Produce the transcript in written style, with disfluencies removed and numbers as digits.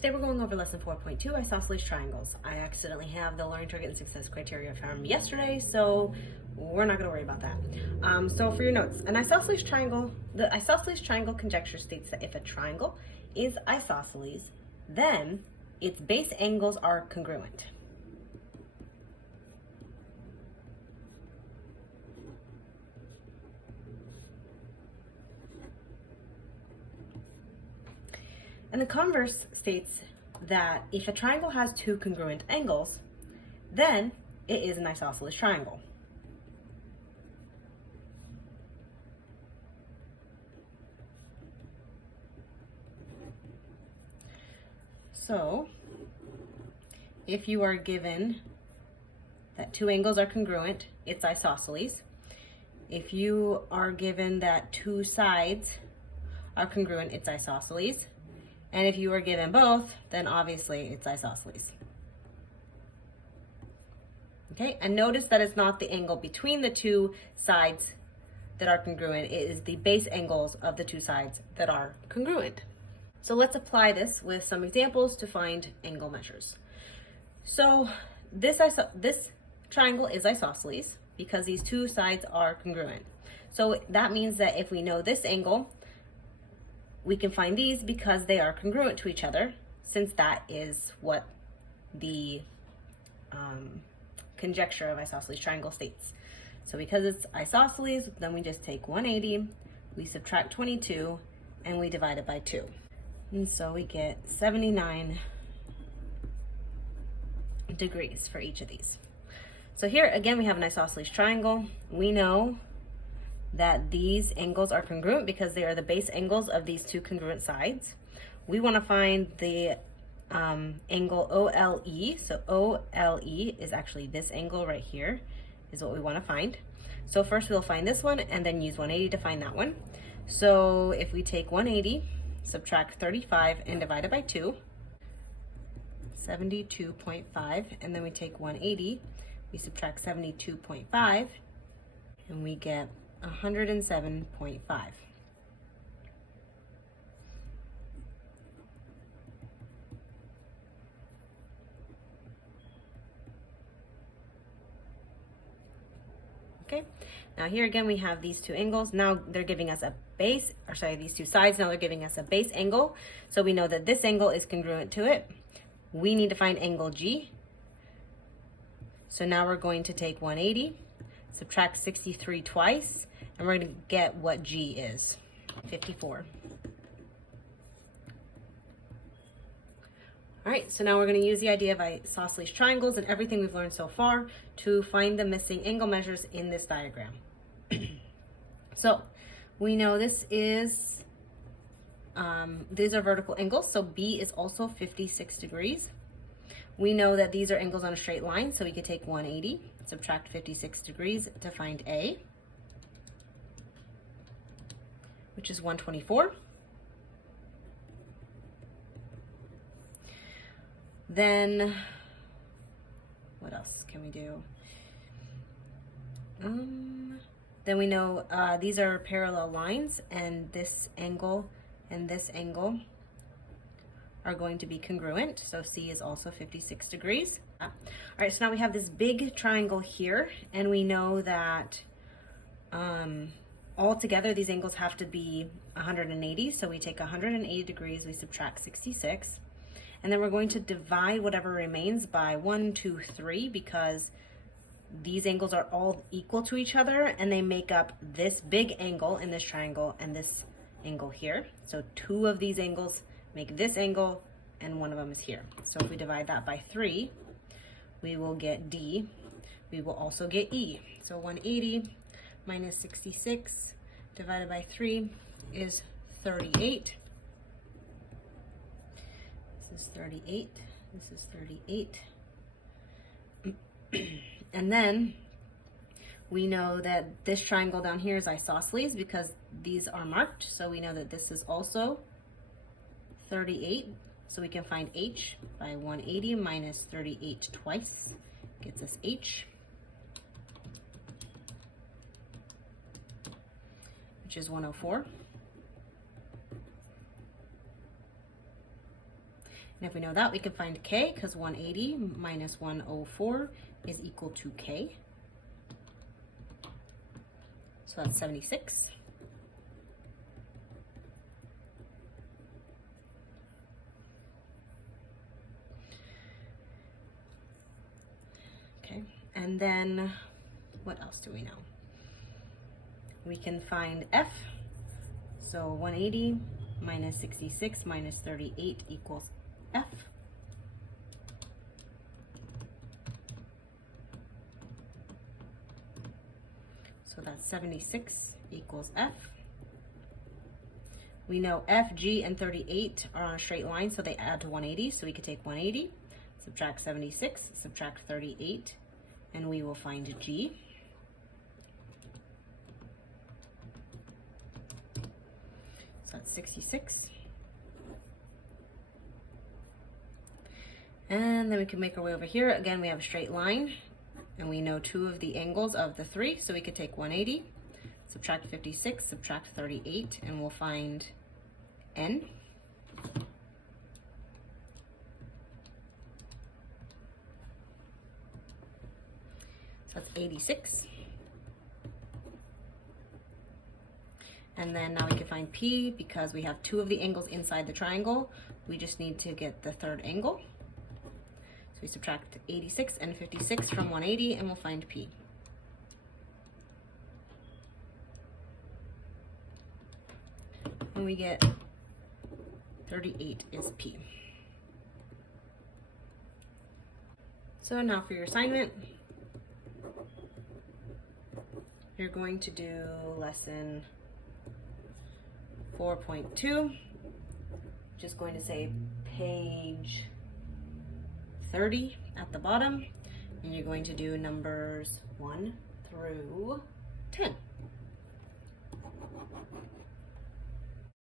Today we're going over lesson 4.2, isosceles triangles. I accidentally have the learning target and success criteria from yesterday, so we're not going to worry about that. So for your notes, an isosceles triangle, the isosceles triangle conjecture states that if a triangle is isosceles, then its base angles are congruent. And the converse states that if a triangle has two congruent angles, then it is an isosceles triangle. So, if you are given that two angles are congruent, it's isosceles. If you are given that two sides are congruent, it's isosceles. And if you are given both, then obviously it's isosceles. Okay, and notice that it's not the angle between the two sides that are congruent, it is the base angles of the two sides that are congruent. So let's apply this with some examples to find angle measures. So this triangle is isosceles because these two sides are congruent. So that means that if we know this angle, we can find these because they are congruent to each other, since that is what the conjecture of isosceles triangle states. So because it's isosceles, then we just take 180, we subtract 22, and we divide it by 2. And so we get 79 degrees for each of these. So here again we have an isosceles triangle. We know that these angles are congruent because they are the base angles of these two congruent sides. We want to find the angle OLE. So OLE is actually this angle right here is what we want to find. So first we'll find this one and then use 180 to find that one. So if we take 180, subtract 35 and divide it by 2, 72.5, and then we take 180, we subtract 72.5, and we get 107.5. Okay, now here again we have these two angles. Now they're giving us a base, or sorry, these two sides, now they're giving us a base angle. So we know that this angle is congruent to it. We need to find angle G. So now we're going to take 180, subtract 63 twice, and we're going to get what G is, 54. All right, so now we're going to use the idea of isosceles triangles and everything we've learned so far to find the missing angle measures in this diagram. So we know this is, these are vertical angles, so B is also 56 degrees. We know that these are angles on a straight line, so we could take 180, subtract 56 degrees to find A, which is 124. Then, what else can we do? Then we know these are parallel lines, and this angle are going to be congruent. So C is also 56 degrees. All right, so now we have this big triangle here, and we know that altogether these angles have to be 180. So we take 180 degrees, we subtract 66, and then we're going to divide whatever remains by 1, 2, 3, because these angles are all equal to each other, and they make up this big angle in this triangle and this angle here. So two of these angles make this angle, and one of them is here. So if we divide that by 3, we will get D. We will also get E. So 180 minus 66 divided by 3 is 38. This is 38. This is 38. And then we know that this triangle down here is isosceles because these are marked. So we know that this is also 38. So we can find H by 180 minus 38 twice gets us H, which is 104. And if we know that, we can find K, because 180 minus 104 is equal to K. So that's 76. Okay, and then what else do we know? We can find F. So 180 minus 66 minus 38 equals F. So that's 76 equals F. We know F, G, and 38 are on a straight line, so they add to 180. So we could take 180, subtract 76, subtract 38, and we will find G. So that's 66. And then we can make our way over here. Again, we have a straight line, and we know two of the angles of the three, so we could take 180, subtract 56, subtract 38, and we'll find N. So that's 86. And then now we can find P, because we have two of the angles inside the triangle. We just need to get the third angle. So we subtract 86 and 56 from 180, and we'll find P. And we get 38 is P. So now for your assignment, you're going to do lesson 4.2, just going to say page 30 at the bottom, and you're going to do numbers 1 through 10.